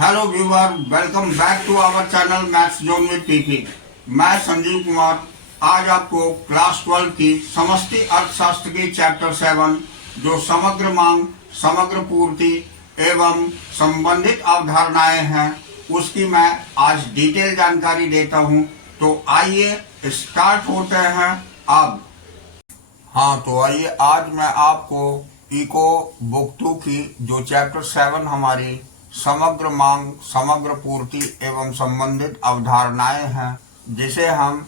Hello viewer, welcome back to our channel maths zone with PP. मैं संजीव कुमार आज आपको class 12 की समष्टि अर्थशास्त्र की चैप्टर 7 जो समग्र मांग, समग्र पूर्ति एवं संबंधित अवधारणाएं हैं उसकी मैं आज डिटेल जानकारी देता हूं। तो आइए स्टार्ट होते हैं अब। तो आइए आज मैं आपको इको बुक 2 की जो चैप्टर 7 हमारी समग्र मांग, समग्र पूर्ति एवं संबंधित अवधारणाएं हैं, जिसे हम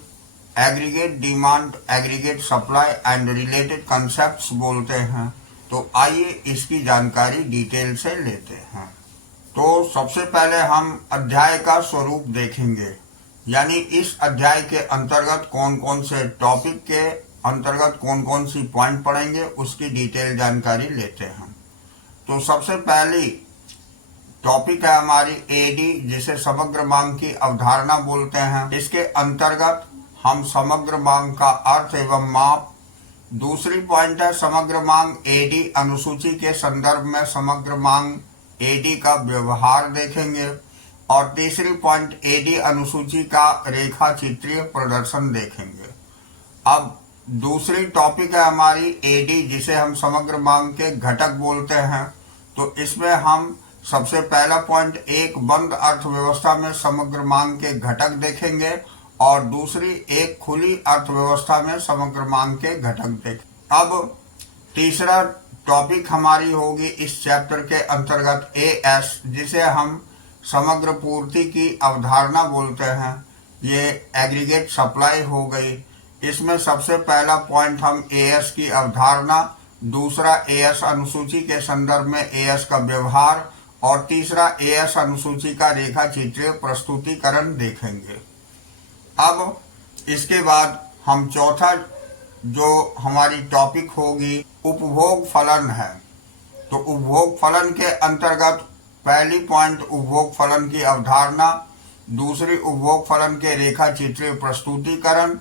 aggregate demand, aggregate supply and related concepts बोलते हैं। तो आइए इसकी जानकारी डिटेल से लेते हैं। तो सबसे पहले हम अध्याय का स्वरूप देखेंगे, यानी इस अध्याय के अंतर्गत कौन कौन से टॉपिक के अंतर्गत कौन कौन सी पॉइंट पढ़ेंगे उसकी डिटेल जानकारी लेते हैं। तो सबसे पहली टॉपिक है हमारी एडी, जिसे समग्र मांग की अवधारणा बोलते हैं। इसके अंतर्गत हम समग्र मांग का अर्थ एवं माप, दूसरी पॉइंट है समग्र मांग एडी अनुसूची के संदर्भ में समग्र मांग एडी का व्यवहार देखेंगे, और तीसरी पॉइंट एडी अनुसूची का रेखा चित्रीय प्रदर्शन देखेंगे। अब दूसरी टॉपिक है हमारी एडी, जिसे हम समग्र मांग के घटक बोलते हैं। तो इसमें हम सबसे पहला पॉइंट एक बंद अर्थव्यवस्था में समग्र मांग के घटक देखेंगे, और दूसरी एक खुली अर्थव्यवस्था में समग्र मांग के घटक देखेंगे। अब तीसरा टॉपिक हमारी होगी इस चैप्टर के अंतर्गत एएस, जिसे हम समग्र पूर्ति की अवधारणा बोलते हैं। ये एग्रीगेट सप्लाई हो गई। इसमें सबसे पहला पॉइंट हम एएस की अवधारणा, दूसरा एएस अनुसूची के संदर्भ में एएस का व्यवहार, और तीसरा एएस अनुसूची का रेखा चित्रीय प्रस्तुतिकरण देखेंगे। अब इसके बाद हम चौथा जो हमारी टॉपिक होगी उपभोग फलन है। तो उपभोग फलन के अंतर्गत पहली पॉइंट उपभोग फलन की अवधारणा, दूसरी उपभोग फलन के रेखा चित्रीय प्रस्तुतिकरण,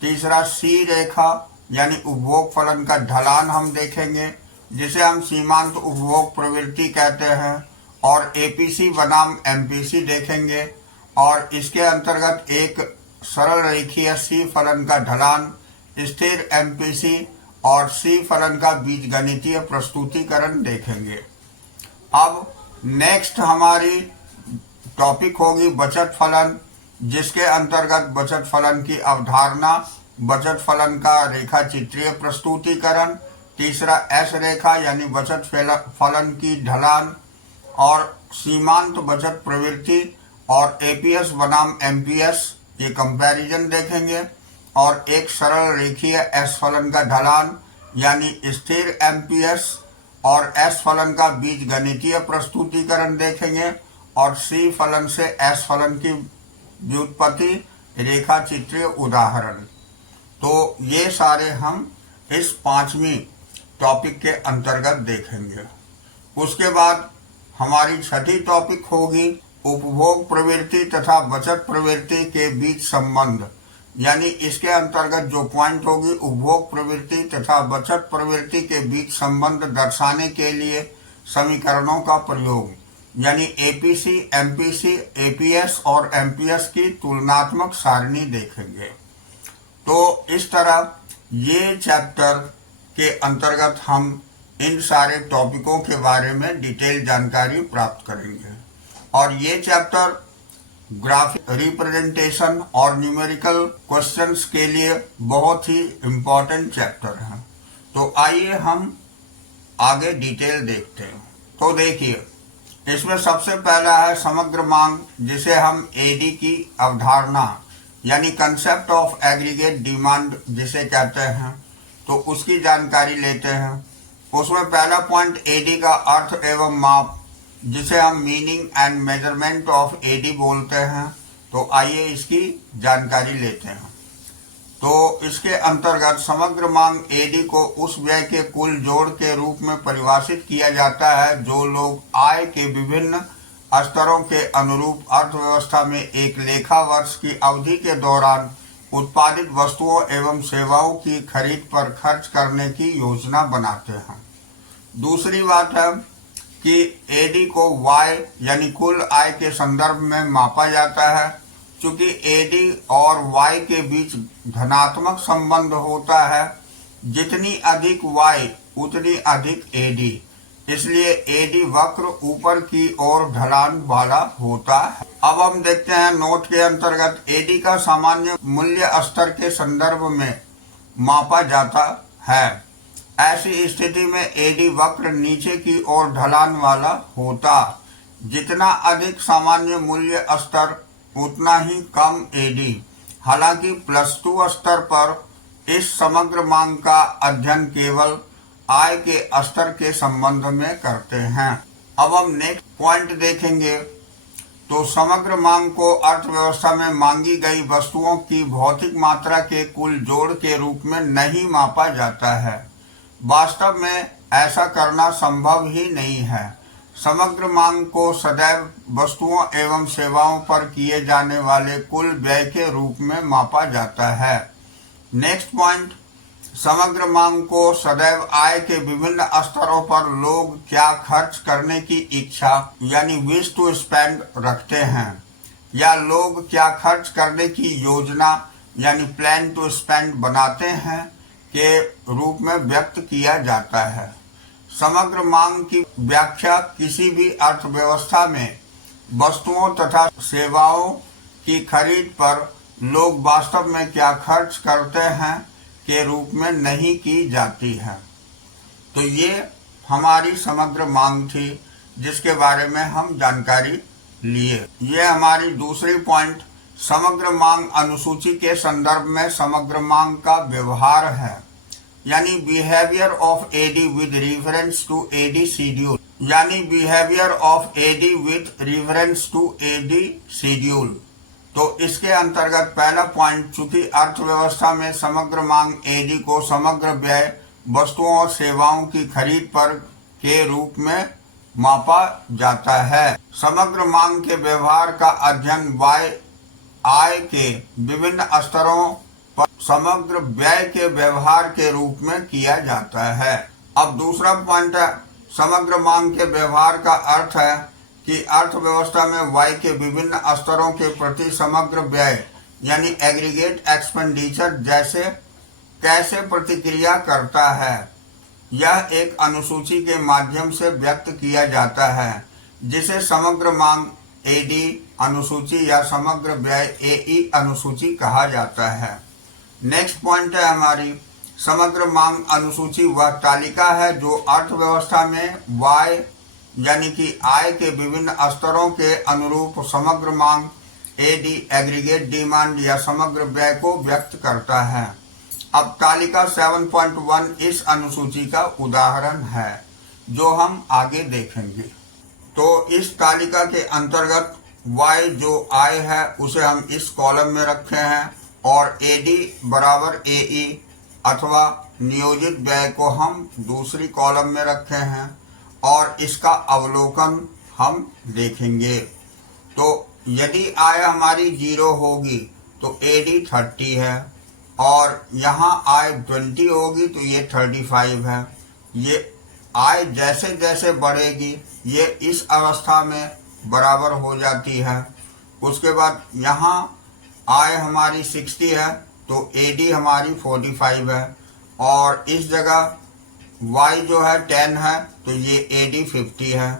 तीसरा सी रेखा यानी उपभोग फलन का ढलान हम देखेंगे, जिसे हम सीमांत उपभोग प्रवृत्ति कहते हैं, और एपीसी बनाम एमपीसी देखेंगे। और इसके अंतर्गत एक सरल रेखीय सी फलन का ढलान, स्थिर एमपीसी और सी फलन का बीजगणितीय प्रस्तुतिकरण देखेंगे। अब नेक्स्ट हमारी टॉपिक होगी बचत फलन, जिसके अंतर्गत बचत फलन की अवधारणा, बचत फलन का रेखा चित्रीय प्रस्तुतिकरण, तीसरा एस रेखा यानी बचत फलन की ढलान, और सीमांत बचत प्रवृत्ति और एपीएस बनाम एमपीएस ये कंपैरिजन देखेंगे, और एक सरल रेखीय एस फलन का ढलान यानी स्थिर एमपीएस और एस फलन का बीजगणितीय प्रस्तुतिकरण देखेंगे, और सी फलन से एस फलन की व्युत्पत्ति, रेखा चित्रीय उदाहरण। तो ये सारे हम इस पांचवी टॉपिक के अंतर्गत देखेंगे। उसके बाद हमारी छठी टॉपिक होगी उपभोग प्रवृत्ति तथा बचत प्रवृत्ति के बीच संबंध, यानी इसके अंतर्गत जो पॉइंट होगी उपभोग प्रवृत्ति तथा बचत प्रवृत्ति के बीच संबंध दर्शाने के लिए समीकरणों का प्रयोग, यानी एपीसी, एमपीसी, एपीएस और एमपीएस की तुलनात्मक सारणी देखेंगे। तो इस तरह ये चैप्टर के अंतर्गत हम इन सारे टॉपिकों के बारे में डिटेल जानकारी प्राप्त करेंगे। और ये चैप्टर ग्राफिक रिप्रेजेंटेशन और न्यूमेरिकल क्वेश्चंस के लिए बहुत ही इम्पोर्टेंट चैप्टर है। तो आइए हम आगे डिटेल देखते हैं। तो देखिए, इसमें सबसे पहला है समग्र मांग, जिसे हम एडी की अवधारणा यानी कंसेप्ट ऑफ एग्रीगेट डिमांड जिसे कहते हैं, तो उसकी जानकारी लेते हैं। उसमें पहला पॉइंट एडी का अर्थ एवं माप, जिसे हम meaning and measurement of AD बोलते हैं। तो आइए इसकी जानकारी लेते हैं। तो इसके अंतर्गत समग्र मांग एडी को उस व्यय के कुल जोड़ के रूप में परिभाषित किया जाता है जो लोग आय के विभिन्न स्तरों के अनुरूप अर्थव्यवस्था में एक लेखा वर्ष की अवधि के दौरान उत्पादित वस्तुओं एवं सेवाओं की खरीद पर खर्च करने की योजना बनाते हैं। दूसरी बात है कि एडी को वाई यानी कुल आय के संदर्भ में मापा जाता है। चूंकि एडी और वाई के बीच धनात्मक संबंध होता है, जितनी अधिक वाई उतनी अधिक एडी, इसलिए एडी वक्र ऊपर की ओर ढलान वाला होता है। अब हम देखते हैं नोट के अंतर्गत एडी का सामान्य मूल्य स्तर के संदर्भ में मापा जाता है। ऐसी स्थिति में एडी वक्र नीचे की ओर ढलान वाला होता। जितना अधिक सामान्य मूल्य स्तर उतना ही कम एडी। हालांकि +2 स्तर पर इस समग्र मांग का अध्ययन केवल आय के स्तर के संबंध में करते हैं। अब हम नेक्स्ट पॉइंट देखेंगे। तो समग्र मांग को अर्थव्यवस्था में मांगी गई वस्तुओं की भौतिक मात्रा के कुल जोड़ के रूप में नहीं मापा जाता है। वास्तव में ऐसा करना संभव ही नहीं है। समग्र मांग को सदैव वस्तुओं एवं सेवाओं पर किए जाने वाले कुल व्यय के रूप में मापा जाता है। नेक्स्ट पॉइंट, समग्र मांग को सदैव आय के विभिन्न स्तरों पर लोग क्या खर्च करने की इच्छा यानी विश टू स्पेंड रखते हैं, या लोग क्या खर्च करने की योजना यानी प्लान टू स्पेंड बनाते हैं के रूप में व्यक्त किया जाता है। समग्र मांग की व्याख्या किसी भी अर्थव्यवस्था में वस्तुओं तथा सेवाओं की खरीद पर लोग वास्तव में क्या खर्च करते हैं के रूप में नहीं की जाती है। तो ये हमारी समग्र मांग थी जिसके बारे में हम जानकारी लिए। ये हमारी दूसरी पॉइंट समग्र मांग अनुसूची के संदर्भ में समग्र मांग का व्यवहार है, यानी behaviour of AD with reference to AD schedule, यानी behaviour of AD with reference to AD schedule. तो इसके अंतर्गत पहला पॉइंट, चूंकि अर्थव्यवस्था में समग्र मांग एडी को समग्र व्यय वस्तुओं और सेवाओं की खरीद पर के रूप में मापा जाता है। समग्र मांग के व्यवहार का अध्ययन आय के विभिन्न स्तरों पर समग्र व्यय के व्यवहार के रूप में किया जाता है। अब दूसरा पॉइंट है, समग्र मांग के व्यवहार का अर्थ है कि अर्थव्यवस्था में वाई के विभिन्न स्तरों के प्रति समग्र व्यय यानी एग्रीगेट एक्सपेंडिचर जैसे कैसे प्रतिक्रिया करता है। यह एक अनुसूची के माध्यम से व्यक्त किया जाता है, जिसे समग्र मांग एडी अनुसूची या समग्र व्यय एई अनुसूची कहा जाता है। नेक्स्ट पॉइंट है हमारी, समग्र मांग अनुसूची वह तालिका है जो अर्थव्यवस्था में वाई यानी कि आय के विभिन्न स्तरों के अनुरूप समग्र मांग एडी एग्रीगेट डिमांड या समग्र व्यय को व्यक्त करता है। अब तालिका 7.1 इस अनुसूची का उदाहरण है जो हम आगे देखेंगे। तो इस तालिका के अंतर्गत वाई जो आय है उसे हम इस कॉलम में रखे हैं और एडी बराबर एई अथवा नियोजित व्यय को हम दूसरी कॉलम में रखे हैं और इसका अवलोकन हम देखेंगे। तो यदि आय हमारी 0 होगी तो एडी 30 है और यहाँ आय 20 होगी तो ये 35 है। ये आय जैसे जैसे बढ़ेगी ये इस अवस्था में बराबर हो जाती है। उसके बाद यहाँ आय हमारी 60 है तो एडी हमारी 45 है और इस जगह y जो है 10 है तो ये एडी 50 है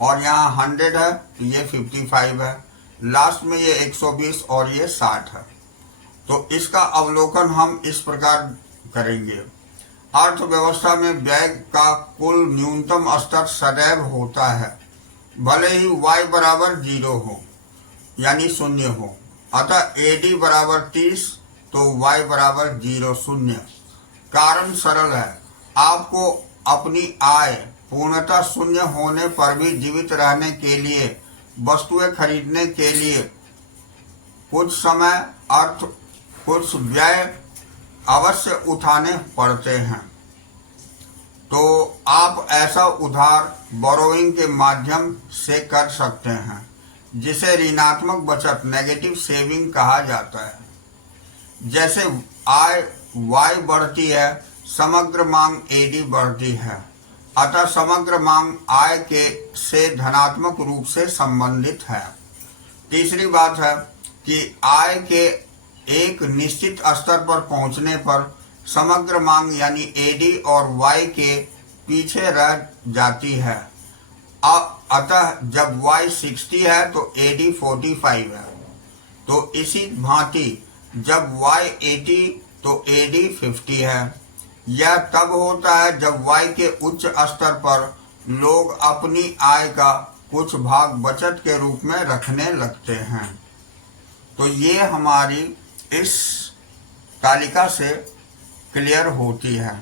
और यहाँ 100 है तो ये 55 है। लास्ट में ये 120 और ये 60 है। तो इसका अवलोकन हम इस प्रकार करेंगे। अर्थव्यवस्था में व्यय का कुल न्यूनतम स्तर सदैव होता है, भले ही y बराबर 0 हो यानी 0 हो। अतः एडी बराबर 30 तो y बराबर 0 0। कारण सरल है, आपको अपनी आय पूर्णतः 0 होने पर भी जीवित रहने के लिए वस्तुएं खरीदने के लिए कुछ समय कुछ व्यय अवश्य उठाने पड़ते हैं। तो आप ऐसा उधार बोरोइंग के माध्यम से कर सकते हैं जिसे ऋणात्मक बचत नेगेटिव सेविंग कहा जाता है। जैसे आय y बढ़ती है समग्र मांग एडी बढ़ती है। अतः समग्र मांग आय के से धनात्मक रूप से संबंधित है। तीसरी बात है कि आय के एक निश्चित स्तर पर पहुंचने पर समग्र मांग यानी एडी और वाई के पीछे रह जाती है। अतः जब वाई 60 है तो एडी 45 है। तो इसी भांति जब वाई 80 तो एडी 50 है। यह तब होता है जब वाई के उच्च स्तर पर लोग अपनी आय का कुछ भाग बचत के रूप में रखने लगते हैं। तो ये हमारी इस तालिका से क्लियर होती है।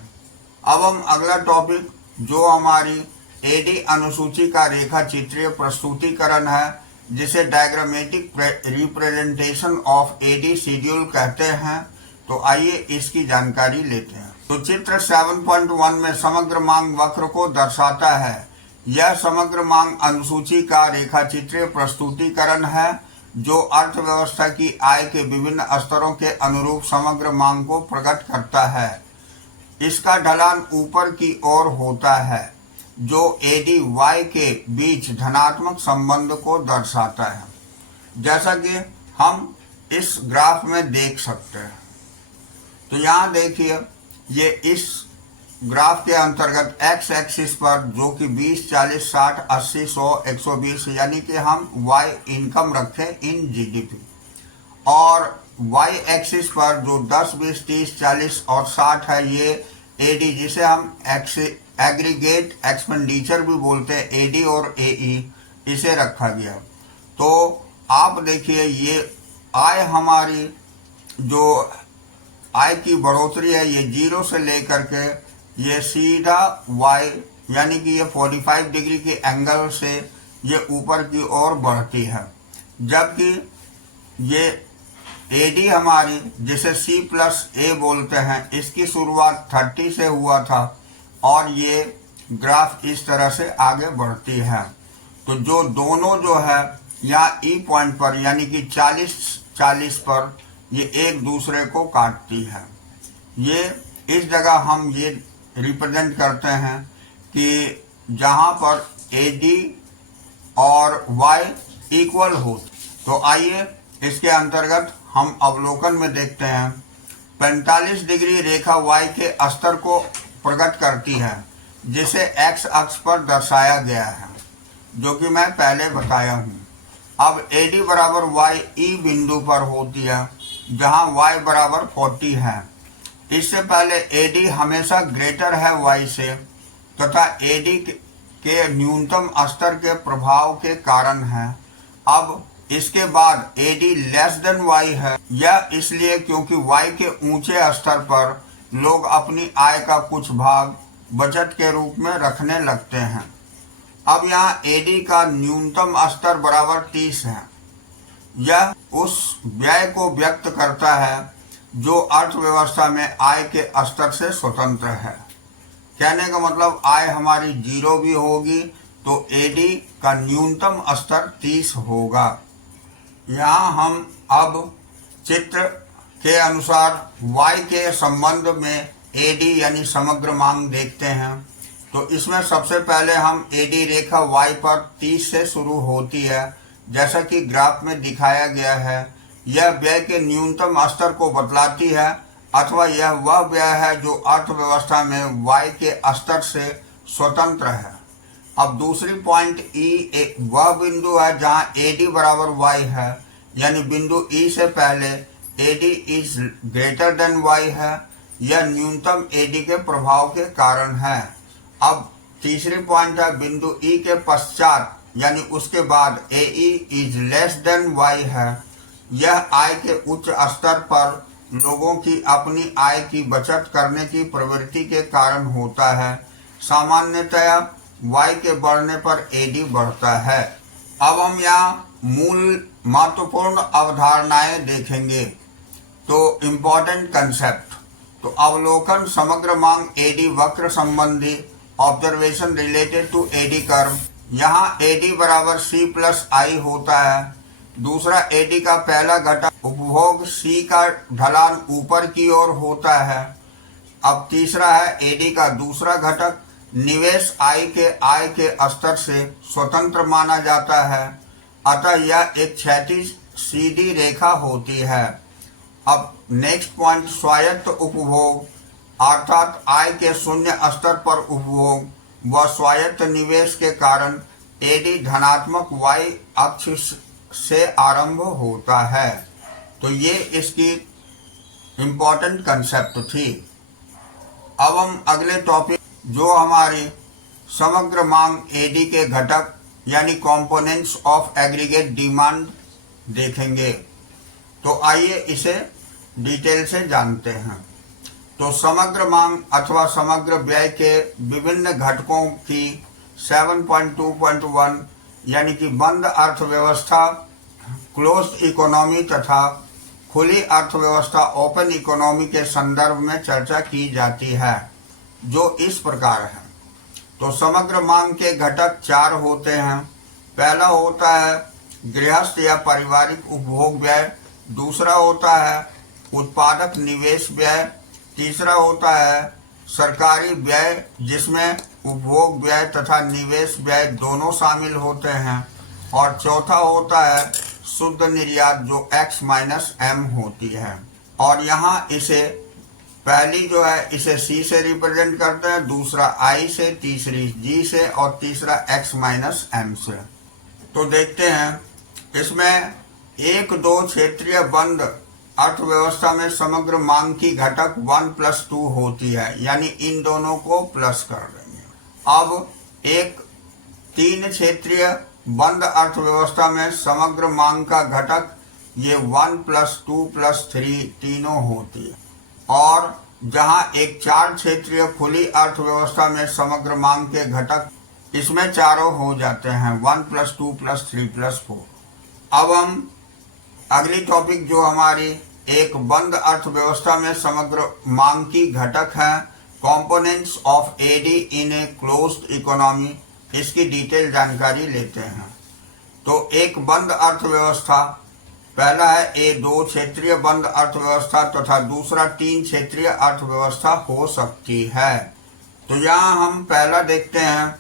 अब हम अगला टॉपिक जो हमारी एडी अनुसूची का रेखा चित्रीय प्रस्तुतिकरण है, जिसे diagrammatic representation of AD schedule कहते हैं, तो आइए इसकी जानकारी लेते हैं। तो चित्र 7.1 में समग्र मांग वक्र को दर्शाता है। यह समग्र मांग अनुसूची का रेखा चित्रीय प्रस्तुतिकरण है जो अर्थव्यवस्था की आय के विभिन्न स्तरों के अनुरूप समग्र मांग को प्रकट करता है। इसका ढलान ऊपर की ओर होता है जो एडी वाई के बीच धनात्मक संबंध को दर्शाता है, जैसा कि हम इस ग्राफ में देख सकते हैं। तो यहाँ देखिए, ये इस ग्राफ के अंतर्गत एक्स एक्सिस पर जो कि 20, 40, 60, 80, 100, 120 यानी कि हम वाई इनकम रखें इन जीडीपी, और वाई एक्सिस पर जो 10, 20, 30, 40 और 60 है ये एडी, जिसे हम एग्रीगेट एक्सपेंडिचर भी बोलते हैं, एडी और एई, इसे रखा गया। तो आप देखिए, ये आय हमारी जो आय की बढ़ोतरी है ये 0 से लेकर के ये सीधा वाई यानी कि ये 45 डिग्री के एंगल से ये ऊपर की ओर बढ़ती है, जबकि ये एडी हमारी जिसे C+A बोलते हैं, इसकी शुरुआत 30 से हुआ था और ये ग्राफ इस तरह से आगे बढ़ती है। तो जो दोनों जो है यहाँ ई पॉइंट पर यानी कि 40 पर ये एक दूसरे को काटती है। ये इस जगह हम ये रिप्रेजेंट करते हैं कि जहाँ पर एडी और वाई इक्वल हो। तो आइए इसके अंतर्गत हम अवलोकन में देखते हैं। 45 डिग्री रेखा वाई के स्तर को प्रकट करती है, जिसे एक्स अक्ष पर दर्शाया गया है, जो कि मैं पहले बताया हूँ। अब एडी बराबर वाई ई बिंदु पर होती है जहाँ y बराबर 40 है। इससे पहले एडी हमेशा ग्रेटर है y से तथा एडी के न्यूनतम स्तर के प्रभाव के कारण है। अब इसके बाद एडी लेस देन y है। यह इसलिए क्योंकि y के ऊंचे स्तर पर लोग अपनी आय का कुछ भाग बचत के रूप में रखने लगते हैं। अब यहाँ एडी का न्यूनतम स्तर बराबर 30 है। यह उस व्यय को व्यक्त करता है जो अर्थव्यवस्था में आय के स्तर से स्वतंत्र है। कहने का मतलब आय हमारी 0 भी होगी तो एडी का न्यूनतम स्तर 30 होगा। यहाँ हम अब चित्र के अनुसार y के संबंध में एडी यानी समग्र मांग देखते हैं। तो इसमें सबसे पहले हम एडी रेखा y पर 30 से शुरू होती है, जैसा कि ग्राफ में दिखाया गया है। यह व्यय के न्यूनतम स्तर को बतलाती है, अथवा यह वह व्यय है जो अर्थव्यवस्था में y के स्तर से स्वतंत्र है। अब दूसरी पॉइंट ई वह बिंदु है जहां एडी बराबर y है, यानी बिंदु ई से पहले AD is greater than y है। यह न्यूनतम एडी के प्रभाव के कारण है। अब तीसरी पॉइंट है बिंदु ई के पश्चात यानी उसके बाद एई इज लेस देन y है। यह आय के उच्च स्तर पर लोगों की अपनी आय की बचत करने की प्रवृत्ति के कारण होता है। सामान्यतया y के बढ़ने पर एडी बढ़ता है। अब हम यहाँ मूल महत्वपूर्ण अवधारणाएं देखेंगे। तो इम्पोर्टेंट कंसेप्ट, तो अवलोकन समग्र मांग एडी वक्र संबंधी observation related to AD curve. यहाँ एडी बराबर C+I होता है। दूसरा एडी का पहला घटक उपभोग C का ढलान ऊपर की ओर होता है। अब तीसरा है एडी का दूसरा घटक निवेश आय के स्तर से स्वतंत्र माना जाता है, अतः यह एक क्षैतिज सीधी रेखा होती है। अब नेक्स्ट पॉइंट, स्वायत्त उपभोग अर्थात आय के शून्य स्तर पर उपभोग व स्वायत्त निवेश के कारण एडी धनात्मक y अक्ष से आरंभ होता है। तो ये इसकी इम्पोर्टेंट कंसेप्ट थी। अब हम अगले टॉपिक जो हमारी समग्र मांग एडी के घटक यानी कंपोनेंट्स ऑफ एग्रीगेट डिमांड देखेंगे। तो आइए इसे डिटेल से जानते हैं। तो समग्र मांग अथवा समग्र व्यय के विभिन्न घटकों की 7.2.1 यानी कि बंद अर्थव्यवस्था, क्लोज्ड इकोनॉमी तथा खुली अर्थव्यवस्था ओपन इकोनॉमी के संदर्भ में चर्चा की जाती है, जो इस प्रकार है। तो समग्र मांग के घटक 4 होते हैं। पहला होता है गृहस्थ या पारिवारिक उपभोग व्यय, दूसरा होता है उत्पादक निवेश व्यय, तीसरा होता है सरकारी व्यय जिसमें उपभोग व्यय तथा निवेश व्यय दोनों शामिल होते हैं, और चौथा होता है शुद्ध निर्यात जो x माइनस m होती है। और यहाँ इसे पहली जो है इसे C से रिप्रेजेंट करते हैं, दूसरा I से, तीसरी G से और तीसरा x माइनस m से। तो देखते हैं इसमें 1-2 क्षेत्रीय बंद अर्थव्यवस्था में समग्र मांग की घटक 1+2 होती है, यानी इन दोनों को प्लस कर देंगे। अब एक 3 क्षेत्रीय बंद अर्थव्यवस्था में समग्र मांग का घटक ये 1+2+3 तीनों होती है, और जहां एक 4 क्षेत्रीय खुली अर्थव्यवस्था में समग्र मांग के घटक इसमें चारों हो जाते हैं 1+2+3+4। अब हम अगली टॉपिक जो हमारी एक बंद अर्थव्यवस्था में समग्र मांग की घटक है components of AD in a closed economy, इसकी डिटेल जानकारी लेते हैं। तो एक बंद अर्थव्यवस्था, पहला है ए 2 क्षेत्रीय बंद अर्थव्यवस्था तथा दूसरा 3 क्षेत्रीय अर्थव्यवस्था हो सकती है। तो यहाँ हम पहला देखते हैं,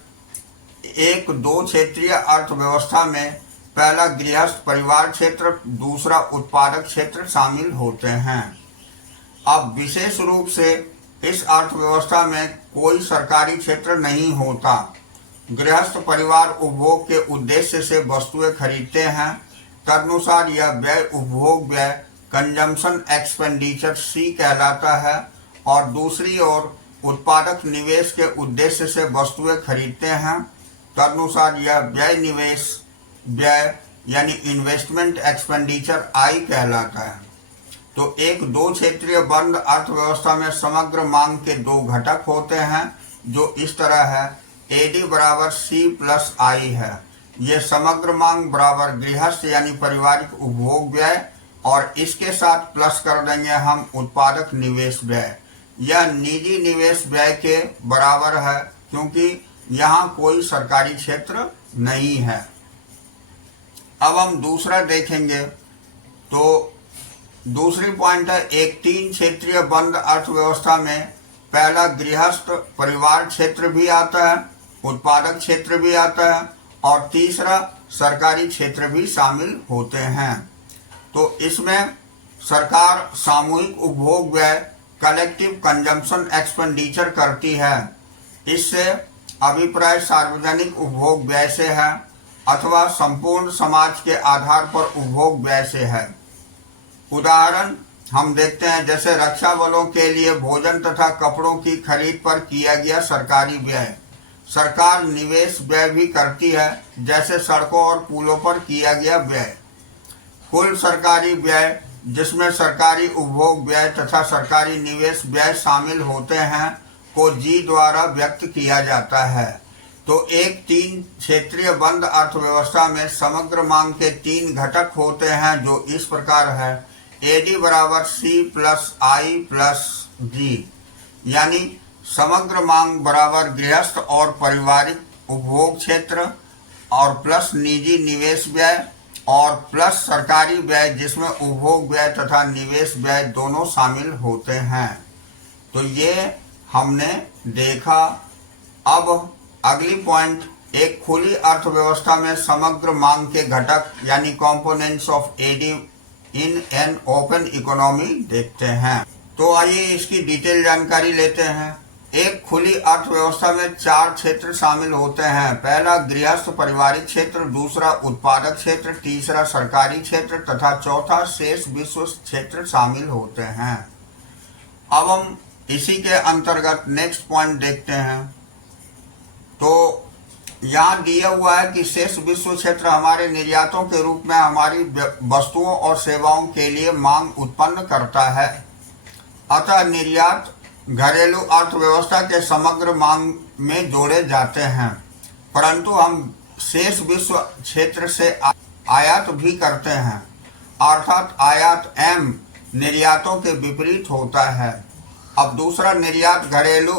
एक 2 क्षेत्रीय अर्थव्यवस्था में पहला गृहस्थ परिवार क्षेत्र, दूसरा उत्पादक क्षेत्र शामिल होते हैं। अब विशेष रूप से इस अर्थव्यवस्था में कोई सरकारी क्षेत्र नहीं होता। गृहस्थ परिवार उपभोग के उद्देश्य से वस्तुएं खरीदते हैं, तदनुसार यह व्यय उपभोग व्यय कंजम्पशन एक्सपेंडिचर C कहलाता है, और दूसरी ओर उत्पादक निवेश के उद्देश्य से वस्तुएं खरीदते हैं, तदनुसार यह व्यय निवेश व्यय यानी इन्वेस्टमेंट एक्सपेंडिचर I कहलाता है। तो एक 2 क्षेत्रीय बंद अर्थव्यवस्था में समग्र मांग के 2 घटक होते हैं, जो इस तरह है, AD बराबर C+I है। ये समग्र मांग बराबर गृहस्थ यानी पारिवारिक उपभोग व्यय, और इसके साथ प्लस कर देंगे हम उत्पादक निवेश व्यय। यह निजी निवेश व्यय के बराबर है क्योंकि यहाँ कोई सरकारी क्षेत्र नहीं है। अब हम दूसरा देखेंगे। तो दूसरी पॉइंट है, एक 3 क्षेत्रीय बंद अर्थव्यवस्था में पहला गृहस्थ परिवार क्षेत्र भी आता है, उत्पादक क्षेत्र भी आता है, और तीसरा सरकारी क्षेत्र भी शामिल होते हैं। तो इसमें सरकार सामूहिक उपभोग व्यय कलेक्टिव कंजम्पशन एक्सपेंडिचर करती है। इससे अभिप्राय सार्वजनिक उपभोग व्यय से है अथवा संपूर्ण समाज के आधार पर उपभोग व्यय से है। उदाहरण हम देखते हैं, जैसे रक्षा बलों के लिए भोजन तथा कपड़ों की खरीद पर किया गया सरकारी व्यय। सरकार निवेश व्यय भी करती है, जैसे सड़कों और पुलों पर किया गया व्यय। कुल सरकारी व्यय जिसमें सरकारी उपभोग व्यय तथा सरकारी निवेश व्यय शामिल होते हैं को G द्वारा व्यक्त किया जाता है। तो एक 3 क्षेत्रीय बंद अर्थव्यवस्था में समग्र मांग के 3 घटक होते हैं, जो इस प्रकार है, AD बराबर C+I+G, यानी समग्र मांग बराबर गृहस्थ और पारिवारिक उपभोग क्षेत्र और प्लस निजी निवेश व्यय और प्लस सरकारी व्यय जिसमें उपभोग व्यय तथा निवेश व्यय दोनों शामिल होते हैं। तो ये हमने देखा अब अगली पॉइंट, एक खुली अर्थव्यवस्था में समग्र मांग के घटक यानी components of AD in an open economy देखते हैं। तो आइए इसकी डिटेल जानकारी लेते हैं। एक खुली अर्थव्यवस्था में 4 क्षेत्र शामिल होते हैं। पहला गृहस्थ पारिवारिक क्षेत्र, दूसरा उत्पादक क्षेत्र, तीसरा सरकारी क्षेत्र तथा चौथा शेष विश्व क्षेत्र शामिल होते हैं। अब हम इसी के अंतर्गत नेक्स्ट पॉइंट देखते हैं। तो यहाँ दिया हुआ है कि शेष विश्व क्षेत्र हमारे निर्यातों के रूप में हमारी वस्तुओं और सेवाओं के लिए मांग उत्पन्न करता है। अतः निर्यात घरेलू अर्थव्यवस्था के समग्र मांग में जोड़े जाते हैं, परंतु हम शेष विश्व क्षेत्र से आयात भी करते हैं, अर्थात आयात एम निर्यातों के विपरीत होता है। अब दूसरा, निर्यात घरेलू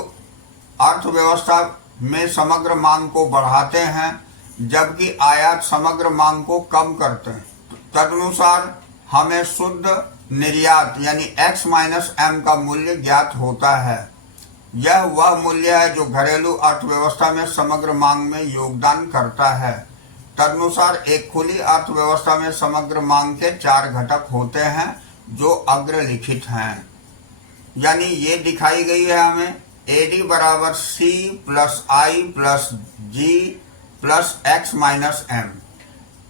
अर्थव्यवस्था में समग्र मांग को बढ़ाते हैं, जबकि आयात समग्र मांग को कम करते हैं। तदनुसार हमें शुद्ध निर्यात यानी x माइनस m का मूल्य ज्ञात होता है। यह वह मूल्य है जो घरेलू अर्थव्यवस्था में समग्र मांग में योगदान करता है। तदनुसार एक खुली अर्थव्यवस्था में समग्र मांग के 4 घटक होते हैं जो अग्रलिखित हैं, यानी ये दिखाई गई है हमें AD बराबर C plus I plus G plus x minus M।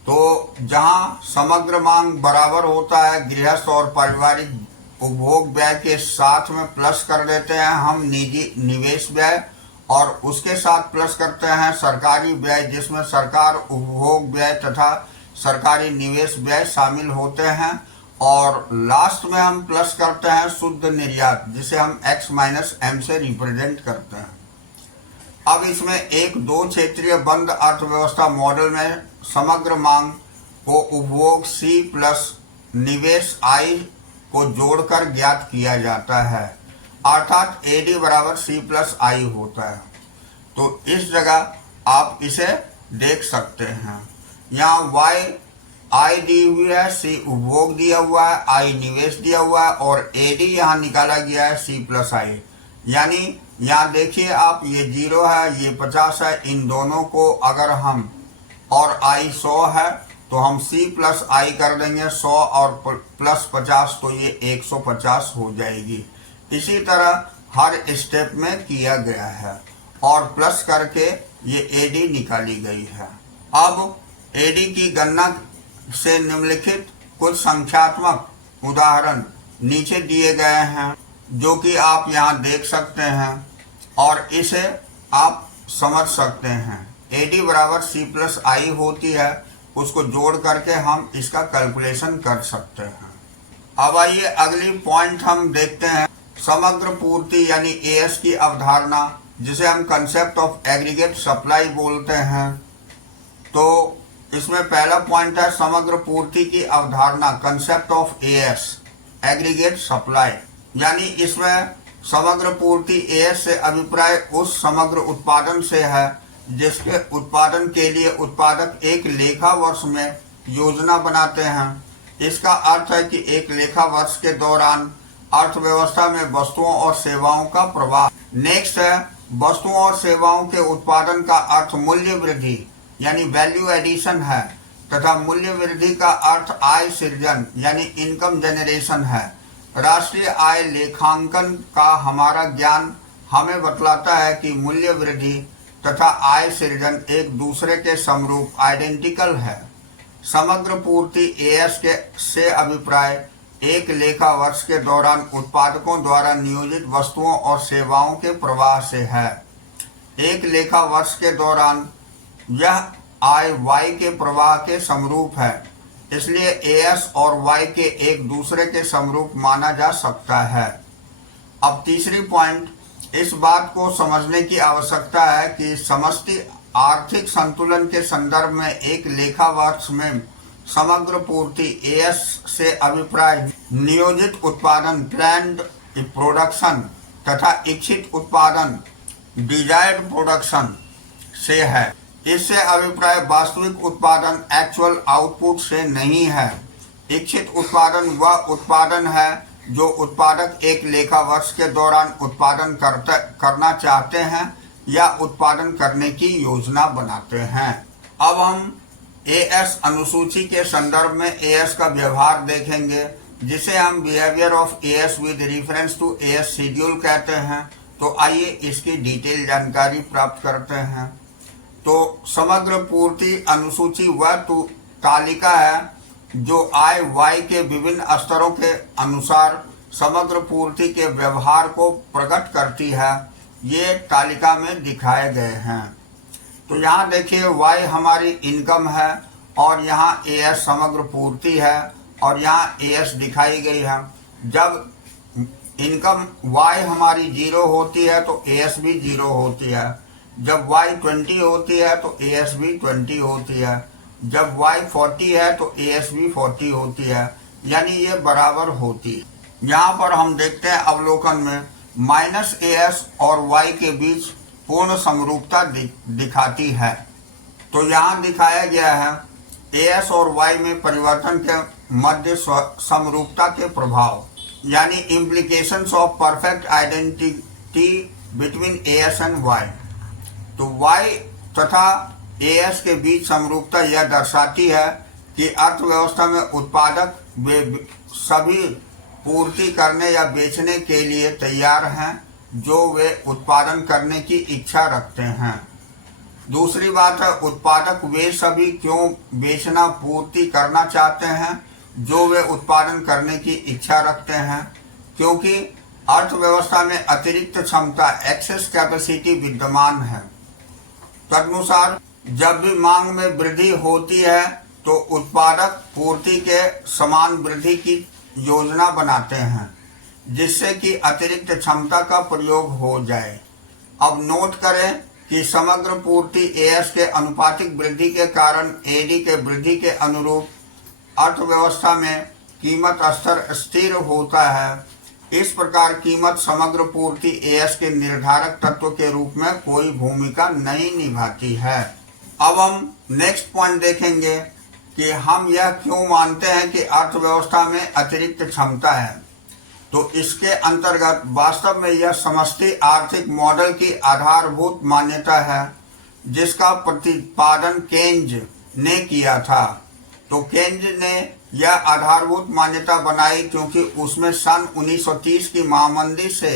तो जहां समग्र मांग बराबर होता है गृहस्थ और पारिवारिक उपभोग व्यय के साथ में प्लस कर देते हैं हम निजी निवेश व्यय, और उसके साथ प्लस करते हैं सरकारी व्यय जिसमें सरकार उपभोग व्यय तथा सरकारी निवेश व्यय शामिल होते हैं, और लास्ट में हम प्लस करते हैं शुद्ध निर्यात जिसे हम x माइनस m से रिप्रेजेंट करते हैं। अब इसमें एक 2 क्षेत्रीय बंद अर्थव्यवस्था मॉडल में समग्र मांग को उपभोग C प्लस निवेश I को जोड़कर ज्ञात किया जाता है, अर्थात AD बराबर C प्लस I होता है। तो इस जगह आप इसे देख सकते हैं। यहाँ Y I दी हुई है, C उपभोग दिया हुआ है, I निवेश दिया हुआ है, और AD यहाँ निकाला गया है C प्लस I। यानी यहाँ देखिए आप, ये 0 है, ये 50 है, इन दोनों को अगर हम, और I 100 है तो हम C प्लस I कर देंगे 100 और प्लस 50 तो ये 150 हो जाएगी। इसी तरह हर स्टेप में किया गया है और प्लस करके ये AD निकाली गई है। अब AD की गणना से निम्नलिखित कुछ संख्यात्मक उदाहरण नीचे दिए गए हैं जो कि आप यहाँ देख सकते हैं और इसे आप समझ सकते हैं। AD बराबर C प्लस I होती है, उसको जोड़ करके हम इसका कैलकुलेशन कर सकते हैं। अब आइए अगली पॉइंट हम देखते हैं, समग्र पूर्ति यानी AS की अवधारणा जिसे हम कंसेप्ट ऑफ एग्रीगेट सप्लाई बोलते हैं। तो इसमें पहला पॉइंट है समग्र पूर्ति की अवधारणा, concept of AS aggregate supply, यानी इसमें समग्र पूर्ति AS से अभिप्राय उस समग्र उत्पादन से है जिसके उत्पादन के लिए उत्पादक एक लेखा वर्ष में योजना बनाते हैं। इसका अर्थ है कि एक लेखा वर्ष के दौरान अर्थव्यवस्था में वस्तुओं और सेवाओं का प्रवाह। नेक्स्ट है वस्तुओं और सेवाओं के उत्पादन का अर्थ मूल्य वृद्धि यानी वैल्यू एडिशन है, तथा मूल्य वृद्धि का अर्थ आय सृजन यानी इनकम जनरेशन है। राष्ट्रीय आय लेखांकन का हमारा ज्ञान हमें बतलाता है कि मूल्य वृद्धि तथा आय सृजन एक दूसरे के समरूप आइडेंटिकल है। समग्र पूर्ति AS के से अभिप्राय एक लेखा वर्ष के दौरान उत्पादकों द्वारा नियोजित वस्तुओं और सेवाओं के प्रवाह से है। एक लेखा वर्ष के दौरान यह आय Y के प्रवाह के समरूप है, इसलिए AS और Y के एक दूसरे के समरूप माना जा सकता है। अब तीसरी पॉइंट, इस बात को समझने की आवश्यकता है कि समष्टि आर्थिक संतुलन के संदर्भ में एक लेखा वर्ष में समग्र पूर्ति AS से अभिप्राय नियोजित उत्पादन प्लान्ड प्रोडक्शन तथा इच्छित उत्पादन डिजायर्ड प्रोडक्शन से है। इससे अभिप्राय वास्तविक उत्पादन एक्चुअल आउटपुट से नहीं है। इच्छित उत्पादन वह उत्पादन है जो उत्पादक एक लेखा वर्ष के दौरान उत्पादन करना चाहते हैं, या उत्पादन करने की योजना बनाते हैं। अब हम एएस अनुसूची के संदर्भ में एएस का व्यवहार देखेंगे, जिसे हम behaviour of AS with reference to AS schedule कहते हैं। तो आइए इसकी डिटेल जानकारी प्राप्त करते हैं। तो समग्र पूर्ति अनुसूची वह तालिका है जो आय वाई के विभिन्न स्तरों के अनुसार समग्र पूर्ति के व्यवहार को प्रकट करती है। ये तालिका में दिखाए गए हैं। तो यहाँ देखिए वाई हमारी इनकम है और यहाँ एएस समग्र पूर्ति है और यहाँ एएस दिखाई गई है। जब इनकम वाई हमारी 0 होती है तो एएस भी 0 होती है। जब वाई 20 होती है तो एएस भी 20 होती है। जब वाई 40 है तो एएस भी 40 होती है, यानी ये बराबर होती है। यहाँ पर हम देखते हैं अवलोकन में माइनस एएस और वाई के बीच पूर्ण समरूपता दिखाती है। तो यहाँ दिखाया गया है एएस और वाई में परिवर्तन के मध्य समरूपता के प्रभाव, यानी implications of perfect identity between AS and Y. तो वाई तथा एएस के बीच समरूपता यह दर्शाती है कि अर्थव्यवस्था में उत्पादक वे सभी पूर्ति करने या बेचने के लिए तैयार हैं जो वे उत्पादन करने की इच्छा रखते हैं। दूसरी बात है उत्पादक वे सभी क्यों बेचना पूर्ति करना चाहते हैं जो वे उत्पादन करने की इच्छा रखते हैं, क्योंकि अर्थव्यवस्था में अतिरिक्त क्षमता एक्सेस कैपेसिटी विद्यमान है। तदनुसार जब भी मांग में वृद्धि होती है तो उत्पादक पूर्ति के समान वृद्धि की योजना बनाते हैं जिससे कि अतिरिक्त क्षमता का प्रयोग हो जाए। अब नोट करें कि समग्र पूर्ति एएस के अनुपातिक वृद्धि के कारण एडी के वृद्धि के अनुरूप अर्थव्यवस्था में कीमत स्तर स्थिर होता है। इस प्रकार कीमत समग्र पूर्ति एएस के निर्धारक तत्व के रूप में कोई भूमिका नहीं निभाती है। अब हम नेक्स्ट पॉइंट देखेंगे कि हम यह क्यों मानते हैं कि अर्थव्यवस्था में अतिरिक्त क्षमता है। तो इसके अंतर्गत वास्तव में यह समष्टि आर्थिक मॉडल की आधारभूत मान्यता है जिसका प्रतिपादन केन्ज ने किया था। तो केन्ज ने यह आधारभूत मान्यता बनाई क्योंकि उसमें सन 1930 की महामंदी से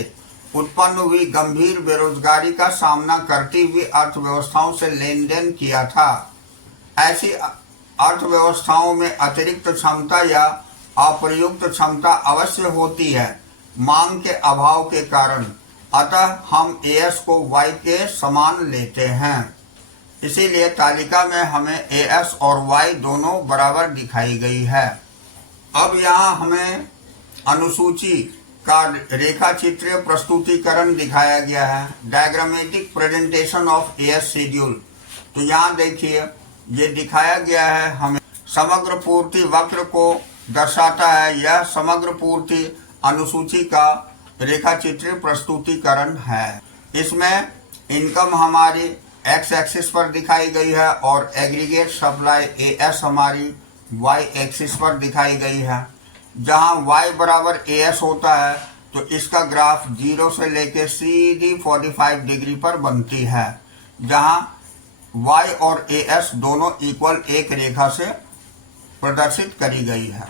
उत्पन्न हुई गंभीर बेरोजगारी का सामना करती हुई अर्थव्यवस्थाओं से लेन देन किया था। ऐसी अर्थव्यवस्थाओं में अतिरिक्त क्षमता या अप्रयुक्त क्षमता अवश्य होती है मांग के अभाव के कारण। अतः हम एएस को वाई के समान लेते हैं। इसीलिए तालिका में हमें एएस और वाई दोनों बराबर दिखाई गई है। अब यहाँ हमें अनुसूची का रेखा चित्रीय प्रस्तुतिकरण दिखाया गया है, diagrammatic presentation of as schedule. तो यहाँ देखिए ये दिखाया गया है, हमें समग्र पूर्ति वक्र को दर्शाता है। यह समग्र पूर्ति अनुसूची का रेखा चित्रीय प्रस्तुतिकरण है। इसमें इनकम हमारी एक्स एक्सिस पर दिखाई गई है और एग्रीगेट सप्लाई एएस हमारी वाई एक्सिस पर दिखाई गई है। जहां वाई बराबर एएस होता है तो इसका ग्राफ 0 से लेकर सीधी 45 डिग्री पर बनती है, जहां वाई और एएस दोनों इक्वल एक रेखा से प्रदर्शित करी गई है।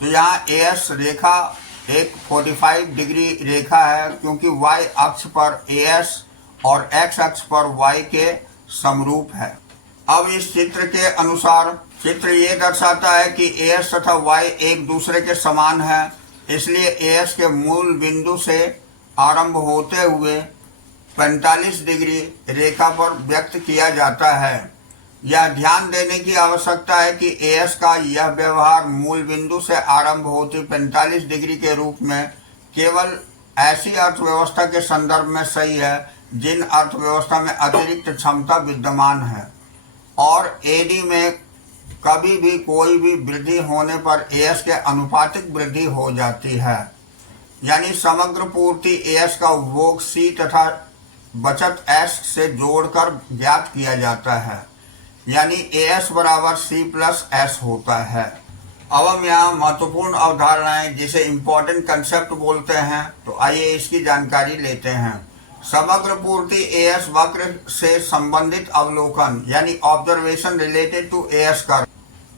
तो यहाँ एएस रेखा एक 45 डिग्री रेखा है क्योंकि वाई अक्ष पर एएस और एक्स अक्ष पर वाई के समरूप है। अब इस चित्र के अनुसार चित्र ये दर्शाता है कि एएस तथा वाई एक दूसरे के समान है, इसलिए एएस के मूल बिंदु से आरंभ होते हुए 45 डिग्री रेखा पर व्यक्त किया जाता है। यह ध्यान देने की आवश्यकता है कि एएस का यह व्यवहार मूल बिंदु से आरंभ होती 45 डिग्री के रूप में केवल ऐसी अर्थव्यवस्था के संदर्भ में सही है जिन अर्थव्यवस्था में अतिरिक्त क्षमता विद्यमान है, और एडी में कभी भी कोई भी वृद्धि होने पर एएस के अनुपातिक वृद्धि हो जाती है। यानी समग्र पूर्ति एएस का उपभोग सी तथा बचत एस से जोड़कर ज्ञात किया जाता है, यानी एएस बराबर सी प्लस एस होता है। अब हम यहाँ महत्वपूर्ण अवधारणाएं जिसे इम्पोर्टेंट कंसेप्ट बोलते हैं, तो आइए इसकी जानकारी लेते हैं। समग्र पूर्ति एएस वक्र से संबंधित अवलोकन यानी observation related to AS curve.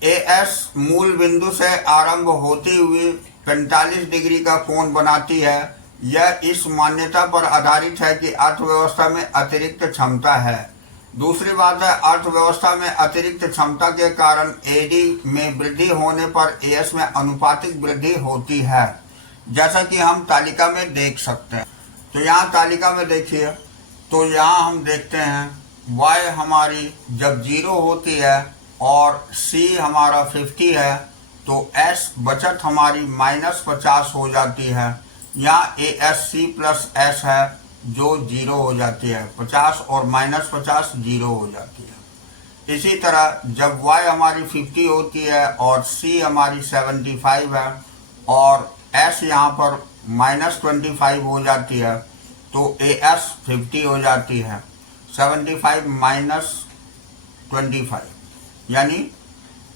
AS मूल बिंदु से आरंभ होती हुई 45 डिग्री का कोण बनाती है। यह इस मान्यता पर आधारित है कि अर्थव्यवस्था में अतिरिक्त क्षमता है। दूसरी बात है, अर्थव्यवस्था में अतिरिक्त क्षमता के कारण एडी में वृद्धि होने पर एएस में अनुपातिक वृद्धि होती है, जैसा कि हम तालिका में देख सकते हैं। तो यहाँ तालिका में देखिए, तो यहाँ हम देखते हैं y हमारी जब 0 होती है और c हमारा 50 है तो s बचत हमारी -50 हो जाती है। यहाँ ASC प्लस s है जो 0 हो जाती है, 50 और -50 0 हो जाती है। इसी तरह जब y हमारी 50 होती है और c हमारी 75 है और s यहाँ पर -25 हो जाती है तो AS 50 हो जाती है, 75 -25 यानी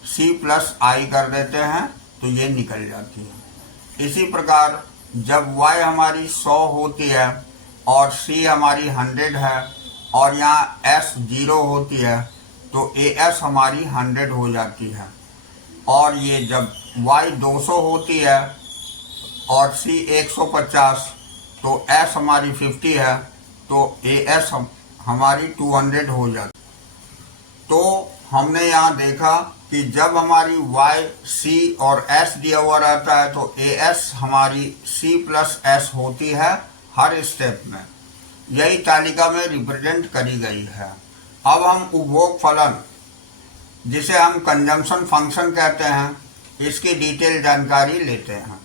C प्लस I कर देते हैं तो ये निकल जाती है। इसी प्रकार जब Y हमारी 100 होती है और C हमारी 100 है और यहाँ S 0 होती है तो AS हमारी 100 हो जाती है। और ये जब Y 200 होती है और C 150 तो S हमारी 50 है तो AS हमारी 200 हो जाती। तो हमने यहाँ देखा कि जब हमारी Y, C और S दिया हुआ रहता है तो AS हमारी C प्लस S होती है हर स्टेप में। यही तालिका में रिप्रेजेंट करी गई है। अब हम उपभोग फलन, जिसे हम कंजम्पशन फंक्शन कहते हैं, इसकी डिटेल जानकारी लेते हैं।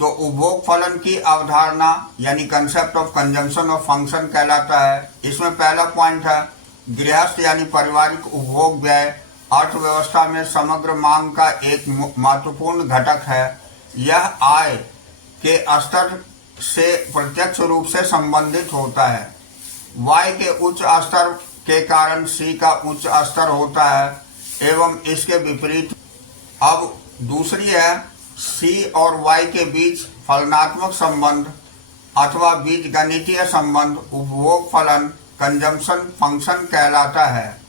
तो उपभोग फलन की अवधारणा यानी concept of consumption of function कहलाता है। इसमें पहला पॉइंट है गृहस्थ यानी पारिवारिक उपभोग व्यय अर्थव्यवस्था में समग्र मांग का एक महत्वपूर्ण घटक है। यह आय के स्तर से प्रत्यक्ष रूप से संबंधित होता है। Y के उच्च स्तर के कारण C का उच्च स्तर होता है एवं इसके विपरीत। अब दूसरी है C और Y के बीच फलनात्मक संबंध अथवा बीजगणितीय संबंध उपभोग फलन कंजम्पशन फंक्शन कहलाता है।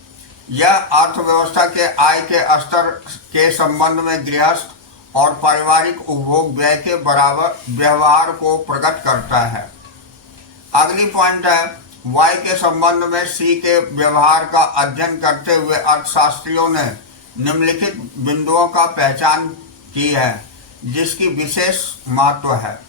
यह अर्थव्यवस्था के आय के स्तर के संबंध में गृहस्थ और पारिवारिक उपभोग व्यय के बराबर व्यवहार को प्रकट करता है। अगली पॉइंट है Y के संबंध में C के व्यवहार का अध्ययन करते हुए अर्थशास्त्रियों ने निम्नलिखित बिंदुओं का पहचान की है जिसकी विशेष महत्व है।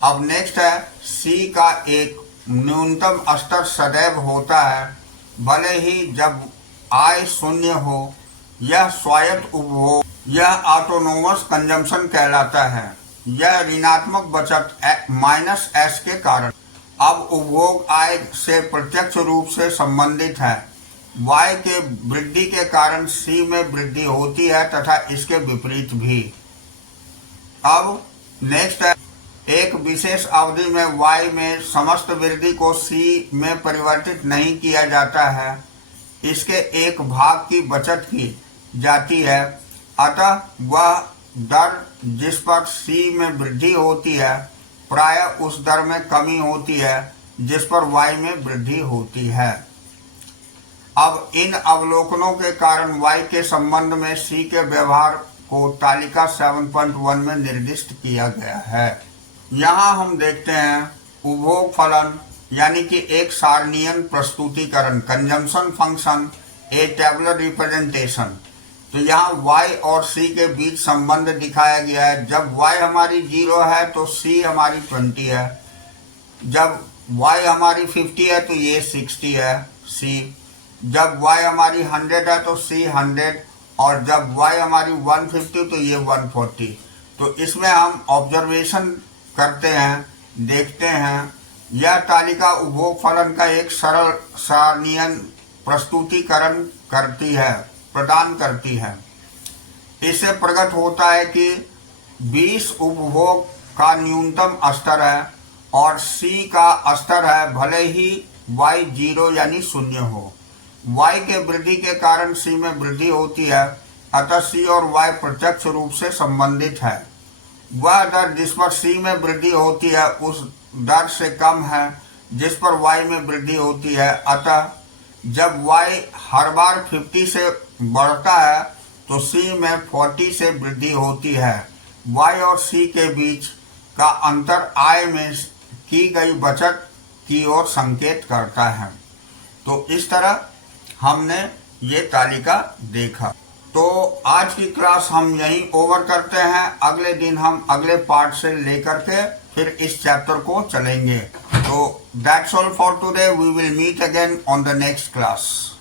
अब नेक्स्ट है C का एक न्यूनतम स्तर सदैव होता है, भले ही जब आय शून्य हो। यह स्वायत्त उपभोग, यह ऑटोनोमस कंजम्पशन कहलाता है। यह ऋणात्मक बचत -S के कारण। अब उपभोग आय से प्रत्यक्ष रूप से संबंधित है। Y के वृद्धि के कारण C में वृद्धि होती है तथा इसके विपरीत भी। अब नेक्स्ट है एक विशेष अवधि में Y में समस्त वृद्धि को C में परिवर्तित नहीं किया जाता है, इसके एक भाग की बचत की जाती है। अतः वह दर जिस पर C में वृद्धि होती है प्रायः उस दर में कमी होती है जिस पर Y में वृद्धि होती है। अब इन अवलोकनों के कारण Y के संबंध में C के व्यवहार को तालिका 7.1 में निर्दिष्ट किया गया है। यहाँ हम देखते हैं उपभोग फलन यानी कि एक सारणीयन प्रस्तुतिकरण कंजम्पशन फंक्शन ए टेबुलर रिप्रेजेंटेशन। तो यहाँ Y और C के बीच संबंध दिखाया गया है। जब Y हमारी 0 है तो C हमारी 20 है, जब Y हमारी 50 है तो ये 60 है C, जब Y हमारी 100 है तो C 100 और जब Y हमारी 150 तो ये 140। तो इसमें हम ऑब्जर्वेशन करते हैं, देखते हैं। यह तालिका उपभोग फलन का एक सरल सारणीयन प्रस्तुतिकरण करती है, प्रदान करती है। इससे प्रकट होता है कि 20 उपभोग का न्यूनतम स्तर है और C का स्तर है भले ही Y 0 यानी शून्य हो। Y के वृद्धि के कारण C में वृद्धि होती है, अतः C और Y प्रत्यक्ष रूप से संबंधित है। वह दर जिस पर C में वृद्धि होती है उस दर से कम है जिस पर y में वृद्धि होती है। अतः जब y हर बार 50 से बढ़ता है तो c में 40 से वृद्धि होती है। y और c के बीच का अंतर आय में की गई बचत की ओर संकेत करता है। तो इस तरह हमने ये तालिका देखा। तो आज की क्लास हम यहीं ओवर करते हैं। अगले दिन हम अगले पार्ट से लेकर के फिर इस चैप्टर को चलेंगे। तो that's all for today. We will meet again on the next class.